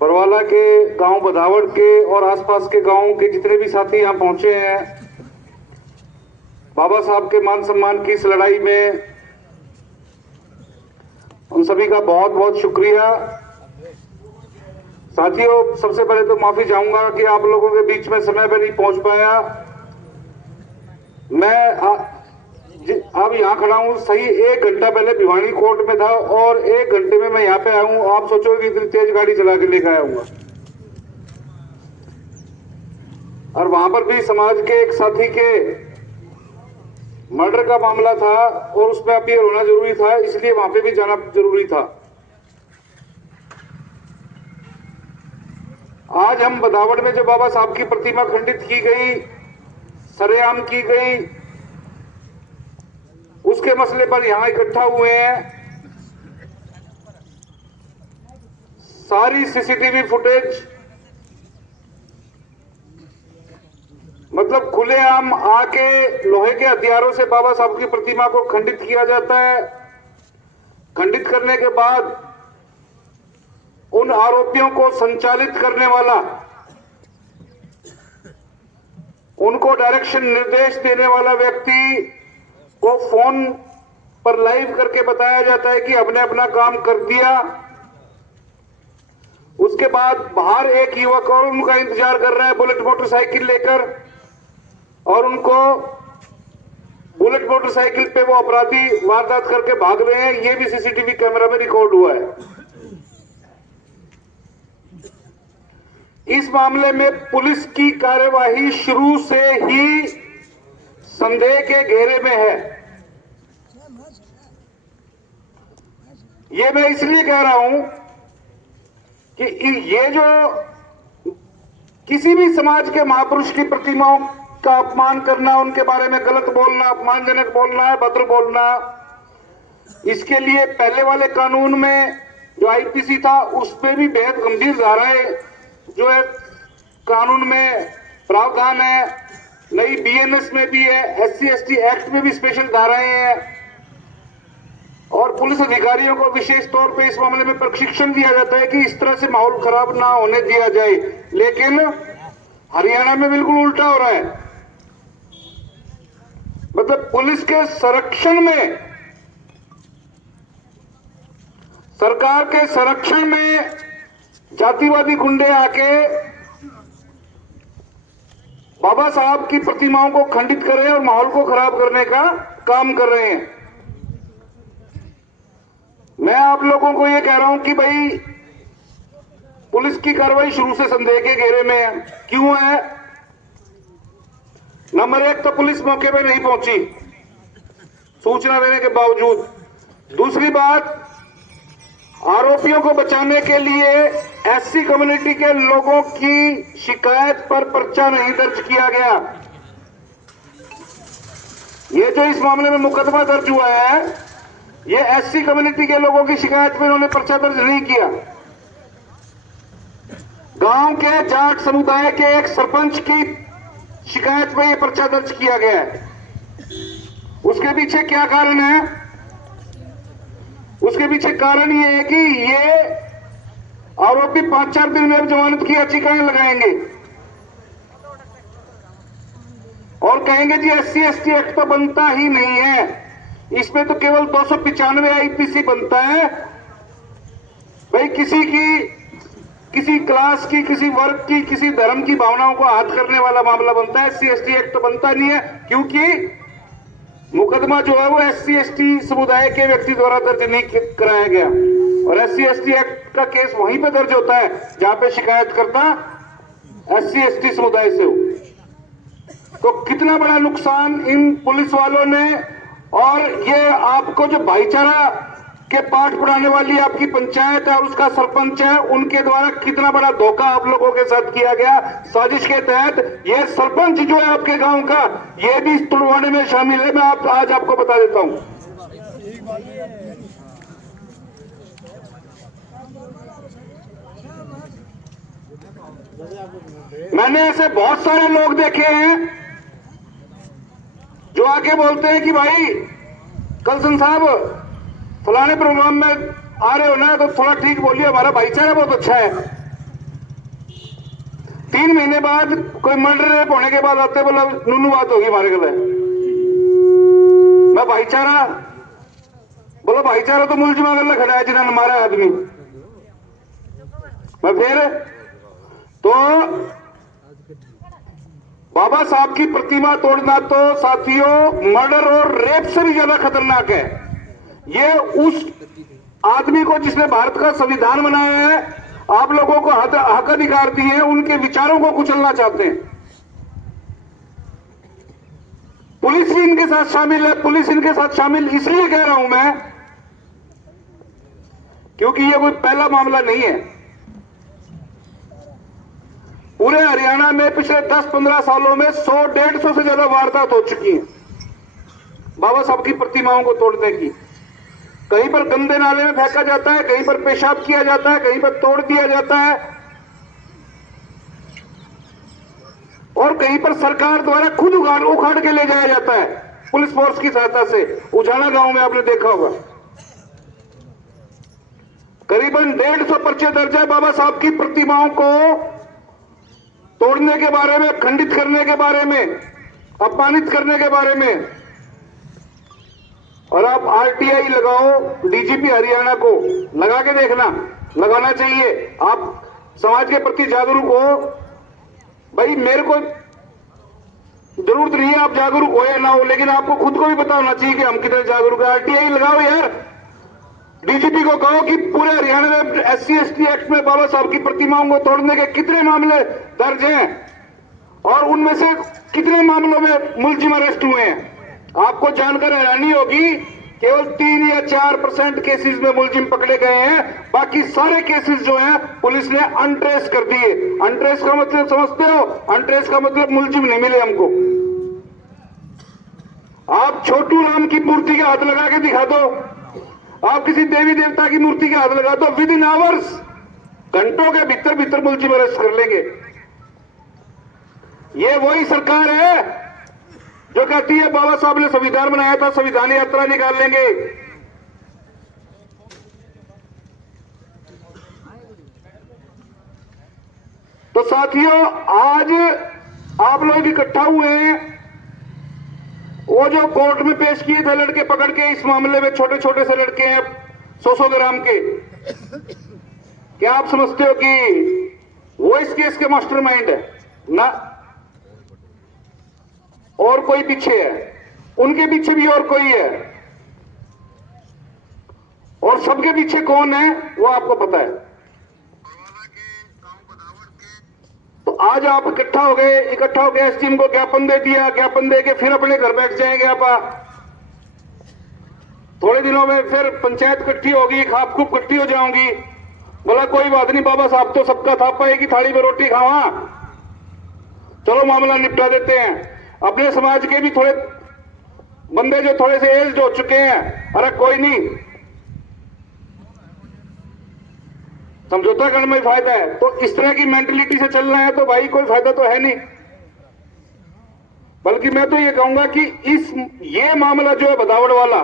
बरवाला के गांव बदावड़ के और आसपास के गांवों के जितने भी साथी यहां पहुंचे हैं, बाबा साहब के मान सम्मान की इस लड़ाई में उन सभी का बहुत बहुत शुक्रिया। साथियों, सबसे पहले तो माफी चाहूंगा कि आप लोगों के बीच में समय पर नहीं पहुंच पाया। मैं अब यहाँ खड़ा हूँ, सही 1 घंटा पहले भिवानी कोर्ट में था और 1 घंटे में मैं यहाँ पे आया हूँ। आप सोचोगे इतनी तेज गाड़ी चला के लेकर आया हूँ, और वहां पर भी समाज के एक साथी के मर्डर का मामला था और उसमें अपीयर होना जरूरी था, इसलिए वहां पे भी जाना जरूरी था। आज हम बदावड़ में जो बाबा साहब की प्रतिमा खंडित की गई, सरेआम की गई, उसके मसले पर यहां इकट्ठा हुए हैं। सारी सीसीटीवी फुटेज, मतलब खुलेआम आके लोहे के हथियारों से बाबा साहब की प्रतिमा को खंडित किया जाता है। खंडित करने के बाद उन आरोपियों को संचालित करने वाला, उनको डायरेक्शन निर्देश देने वाला व्यक्ति को फोन पर लाइव करके बताया जाता है कि हमने अपना काम कर दिया। उसके बाद बाहर एक युवक और उनका इंतजार कर रहा है बुलेट मोटरसाइकिल लेकर, और उनको बुलेट मोटरसाइकिल पे वो अपराधी वारदात करके भाग रहे हैं। ये भी सीसीटीवी कैमरा में रिकॉर्ड हुआ है। इस मामले में पुलिस की कार्यवाही शुरू से ही संदेह के घेरे में है। ये मैं इसलिए कह रहा हूं कि ये जो किसी भी समाज के महापुरुष की प्रतिमाओं का अपमान करना, उनके बारे में गलत बोलना, अपमानजनक बोलना, भद्र बोलना, इसके लिए पहले वाले कानून में जो आईपीसी था उस पर भी बेहद गंभीर धाराएं जो है कानून में प्रावधान है। नई बीएनएस में भी है, एससी एसटी एक्ट में भी स्पेशल धाराएं हैं, और पुलिस अधिकारियों को विशेष तौर पे इस मामले में प्रशिक्षण दिया जाता है कि इस तरह से माहौल खराब ना होने दिया जाए। लेकिन हरियाणा में बिल्कुल उल्टा हो रहा है। मतलब पुलिस के संरक्षण में, सरकार के संरक्षण में जातिवादी गुंडे आके बाबा साहब की प्रतिमाओं को खंडित कर रहे हैं और माहौल को खराब करने का काम कर रहे हैं। मैं आप लोगों को यह कह रहा हूं कि भाई पुलिस की कार्रवाई शुरू से संदेह के घेरे में है। क्यों है? नंबर एक तो पुलिस मौके पर नहीं पहुंची सूचना देने के बावजूद। दूसरी बात, आरोपियों को बचाने के लिए एससी कम्युनिटी के लोगों की शिकायत पर पर्चा नहीं दर्ज किया गया। ये जो इस मामले में मुकदमा दर्ज हुआ है, ये एससी कम्युनिटी के लोगों की शिकायत पर उन्होंने पर्चा दर्ज नहीं किया। गांव के जाट समुदाय के एक सरपंच की शिकायत पर यह पर्चा दर्ज किया गया है। उसके पीछे क्या कारण है? उसके पीछे कारण ये है कि ये आरोपी 5-4 दिन में जमानत की याचिकाएं लगाएंगे और कहेंगे जी एससी एसटी एक्ट तो बनता ही नहीं है, इसमें तो केवल 295 आईपीसी बनता है। भाई किसी क्लास की, किसी वर्ग की, किसी धर्म की भावनाओं को आहत करने वाला मामला बनता है, एससी एसटी एक्ट तो बनता नहीं है, क्योंकि मुकदमा जो है वो एससी एसटी समुदाय के व्यक्ति द्वारा दर्ज नहीं कराया गया। और एससी एसटी एक्ट का केस वहीं पे दर्ज होता है जहां पे शिकायतकर्ता एससी एसटी समुदाय से हो। तो कितना बड़ा नुकसान इन पुलिस वालों ने, और ये आपको जो भाईचारा के पाठ पढ़ाने वाली आपकी पंचायत है और उसका सरपंच है, उनके द्वारा कितना बड़ा धोखा आप लोगों के साथ किया गया साजिश के तहत। ये सरपंच जो है आपके गांव का, ये भी इस तुड़वाने में शामिल है। मैं आज आपको बता देता हूं। मैंने ऐसे बहुत सारे लोग देखे हैं जो आके बोलते हैं कि भाई कलसन साहब फलाने प्रोग्राम में आ रहे हो ना, तो थोड़ा ठीक बोलिए, हमारा भाईचारा बहुत अच्छा है। 3 महीने बाद कोई मर्डर रेप होने के बाद आते बोला नूनू बात होगी हमारे गले। मैं भाईचारा बोलो, भाईचारा तो मुलजिमा गला खड़ा है जिन्होंने मारा आदमी। मैं फिर तो बाबा साहब की प्रतिमा तोड़ना तो साथियों मर्डर और रेप से भी ज्यादा खतरनाक है। ये उस आदमी को जिसने भारत का संविधान बनाया है, आप लोगों को हक अधिकार दिए हैं, उनके विचारों को कुचलना चाहते हैं। पुलिस भी इनके साथ शामिल है। पुलिस इनके साथ शामिल इसलिए कह रहा हूं मैं क्योंकि ये कोई पहला मामला नहीं है। पूरे हरियाणा में पिछले 10-15 सालों में 100-150 से ज्यादा वारदात हो चुकी है बाबा साहब की प्रतिमाओं को तोड़ने की। कहीं पर गंदे नाले में फेंका जाता है, कहीं पर पेशाब किया जाता है, कहीं पर तोड़ दिया जाता है, और कहीं पर सरकार द्वारा खुद उखाड़ के ले जाया जाता है पुलिस फोर्स की सहायता से। उजाला गांव में आपने देखा होगा करीबन 150 पर्चे दर्ज है बाबा साहब की प्रतिमाओं को तोड़ने के बारे में, खंडित करने के बारे में, अपमानित करने के बारे में। और आप आरटीआई लगाओ डीजीपी हरियाणा को, लगा के देखना, लगाना चाहिए। आप समाज के प्रति जागरूक हो। भाई मेरे को जरूरत नहीं है आप जागरूक हो या ना हो, लेकिन आपको खुद को भी पता होना चाहिए कि हम कितने जागरूक हैं। आरटीआई लगाओ यार, डीजीपी को कहो कि पूरे हरियाणा में SC/ST एक्ट में बाबा साहब की प्रतिमाओं को तोड़ने के कितने मामले दर्ज हैं और उनमें से कितने मामलों में मुलजिम अरेस्ट हुए हैं। आपको जानकर हैरानी होगी, केवल 3 या 4% केसेस में मुलजिम पकड़े गए हैं, बाकी सारे केसेस जो हैं पुलिस ने अनट्रेस कर दिए। अनट्रेस का मतलब समझते हो? अनट्रेस का मतलब मुलजिम नहीं मिले हमको। आप छोटू राम की मूर्ति के हाथ लगा के दिखा दो, आप किसी देवी देवता की मूर्ति के हाथ लगा दो, विद इन आवर्स, घंटों के भीतर भीतर मुलजिम अरेस्ट कर लेंगे। ये वही सरकार है जो कहती है बाबा साहब ने संविधान बनाया था, संविधान यात्रा निकाल लेंगे। तो साथियों, आज आप लोग इकट्ठा हुए हैं, वो जो कोर्ट में पेश किए थे लड़के पकड़ के, इस मामले में छोटे छोटे से लड़के हैं 100-100 ग्राम के, क्या आप समझते हो कि वो इस केस के मास्टरमाइंड है? ना, और कोई पीछे है, उनके पीछे भी और कोई है, और सबके पीछे कौन है वो आपको पता है। तो आज आप इकट्ठा हो गए, एसडीएम को ज्ञापन दे दिया, ज्ञापन दे के फिर अपने घर बैठ जाएंगे आप। थोड़े दिनों में फिर पंचायत इकट्ठी होगी, खाप खूब इकट्ठी हो जाऊंगी, बोला कोई बात नहीं, बाबा साहब तो सबका थापा है कि थाली में रोटी खावा, चलो मामला निपटा देते हैं। अपने समाज के भी थोड़े बंदे जो थोड़े से एज्ड हो चुके हैं, अरे कोई नहीं, समझौता करने में फायदा है। तो इस तरह की मेंटलिटी से चलना है तो भाई कोई फायदा तो है नहीं। बल्कि मैं तो ये कहूंगा कि ये मामला जो है भदावड़ वाला,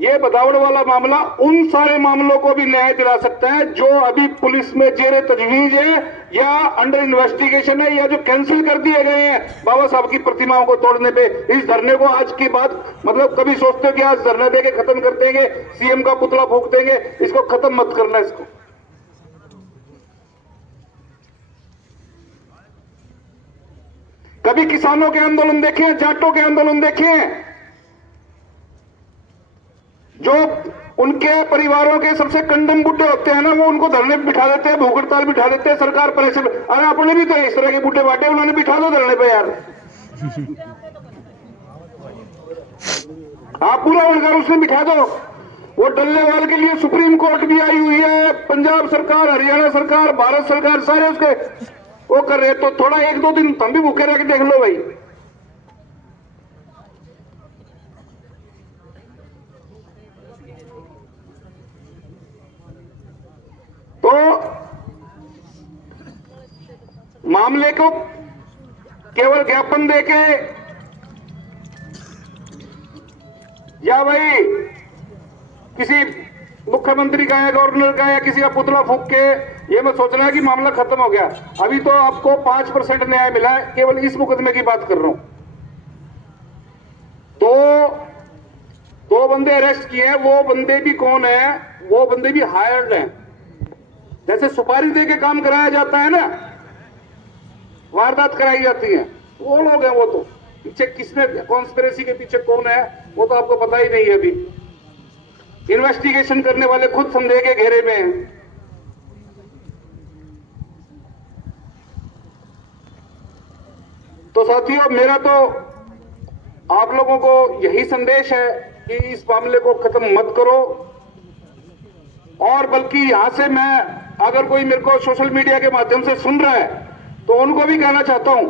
ये भदावड़ वाला मामला उन सारे मामलों को भी न्याय दिला सकता है जो अभी पुलिस में जेरे तजवीज है या अंडर इन्वेस्टिगेशन है, या जो कैंसिल कर दिए गए हैं बाबा साहब की प्रतिमाओं को तोड़ने पे। इस धरने को आज के बाद, मतलब कभी सोचते हो कि आज धरना देके खत्म कर देंगे, सीएम का पुतला फूंक देंगे, इसको खत्म मत करना। इसको कभी किसानों के आंदोलन देखे, जाटों के आंदोलन देखे, जो उनके परिवारों के सबसे कंडम बुड्ढे होते हैं ना, वो उनको धरने पे बिठा देते हैं, भूख हड़ताल बिठा देते हैं, सरकार परेशान। अरे अपने भी तो इस तरह के बुड्ढे बाटे, उन्होंने बिठा दो धरने पे यार। आप पूरा बनकर उसने बिठा दो। वो डल्लेवाल के लिए सुप्रीम कोर्ट भी आई हुई है, पंजाब सरकार, हरियाणा सरकार, भारत सरकार, सारे उसके वो कर रहे। तो थोड़ा 1-2 दिन हम भी भूखे रह के देख लो भाई। तो मामले को केवल ज्ञापन देके या भाई किसी मुख्यमंत्री का या गवर्नर का या किसी का पुतला फूंक के ये मत सोचना है कि मामला खत्म हो गया। अभी तो आपको 5% न्याय मिला है, केवल इस मुकदमे की बात कर रहा हूं। तो 2 बंदे अरेस्ट किए हैं, वो बंदे भी कौन है? वो बंदे भी हायर्ड हैं। जैसे सुपारी दे के काम कराया जाता है ना, वारदात कराई जाती है, वो लोग हैं। वो तो पीछे किसने, कॉन्स्पिरेसी के पीछे कौन है वो तो आपको पता ही नहीं है। अभी इन्वेस्टिगेशन करने वाले खुद संदेह के घेरे में हैं। तो साथियों, मेरा तो आप लोगों को यही संदेश है कि इस मामले को खत्म मत करो। और बल्कि यहां से मैं, अगर कोई मेरे को सोशल मीडिया के माध्यम से सुन रहा है, तो उनको भी कहना चाहता हूं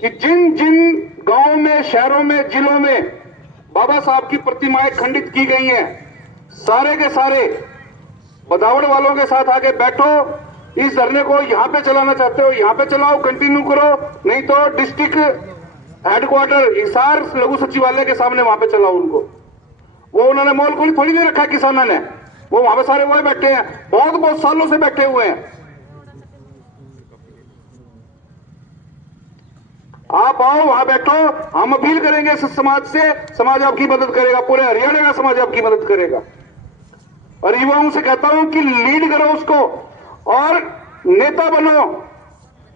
कि जिन जिन गांवों में, शहरों में, जिलों में बाबा साहब की प्रतिमाएं खंडित की गई हैं, सारे के सारे भदावड़ वालों के साथ आके बैठो। इस धरने को यहां पे चलाना चाहते हो, यहां पे चलाओ, कंटिन्यू करो, नहीं तो डिस्ट्रिक्ट हेडक्वार्टर हिसार लघु सचिवालय के सामने वहां पे चलाओ उनको। वो उन्होंने मोल को थोड़ी दे रखा है किसानों ने, वो वहां पे सारे वो बैठे हैं, बहुत सालों से बैठे हुए हैं। आप आओ, वहां बैठो, हम अपील करेंगे इस समाज से, समाज आपकी मदद करेगा, पूरे हरियाणा का समाज आपकी मदद करेगा। और युवाओं से कहता हूं कि लीड करो उसको और नेता बनो।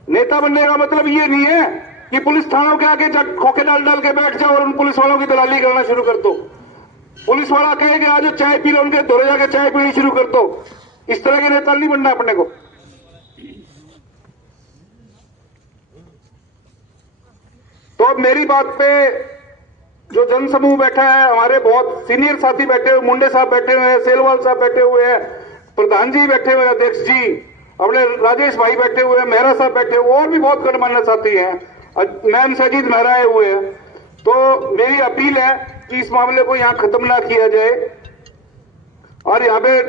नेता बनने का मतलब ये नहीं है कि पुलिस थानों के आगे खोखे डाल के बैठ जाओ और उन पुलिस वालों की दलाली करना शुरू कर दो। पुलिस वाला कहे कि आज चाय पी लो, उनके धोरे जाके चाय पीनी शुरू कर दो। इस तरह के नेता नहीं बनना अपने को। तो अब मेरी बात पे जो जनसमूह बैठा है, हमारे बहुत सीनियर साथी बैठे हुए, मुंडे साहब बैठे हुए हैं, सेलवाल साहब बैठे हुए हैं, प्रधान जी बैठे हुए हैं, अध्यक्ष जी, अपने राजेश भाई बैठे हुए हैं, मेहरा साहब बैठे हुए, और भी बहुत गणमान्य साथी हैं, मैम सजीद मेहरा आए हुए हैं। तो मेरी अपील है कि इस मामले को यहाँ खत्म ना किया जाए और यहाँ पे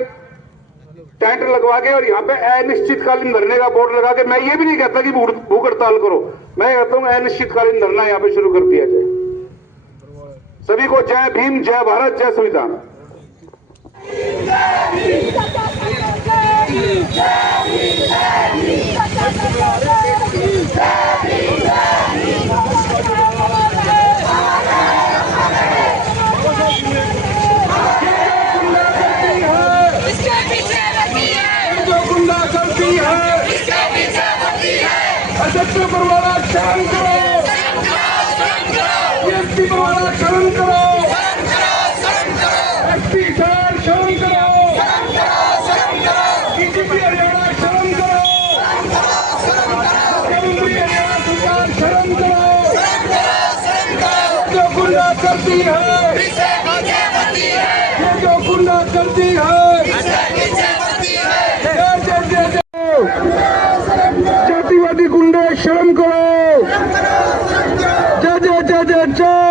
टेंट लगवा के और यहाँ पे अनिश्चितकालीन धरने का बोर्ड लगा के, मैं ये भी नहीं कहता कि भूख हड़ताल करो, मैं कहता हूँ अनिश्चितकालीन धरना यहाँ पे शुरू कर दिया जाए। सभी को जय भीम, जय भारत, जय संविधान। अध्यक्ष परवाना शरण करो, एसपी परवाना शरण करो, एसपी शरण करो, डीजीपी हरियाणा शरण करो, मुख्यमंत्री हरियाणा सरकार शरण करो। जो गुंडा करती है, ये जो गुंडा करती है, जातिवादी गुंडे शर्म करो। जय जय जय जय जय।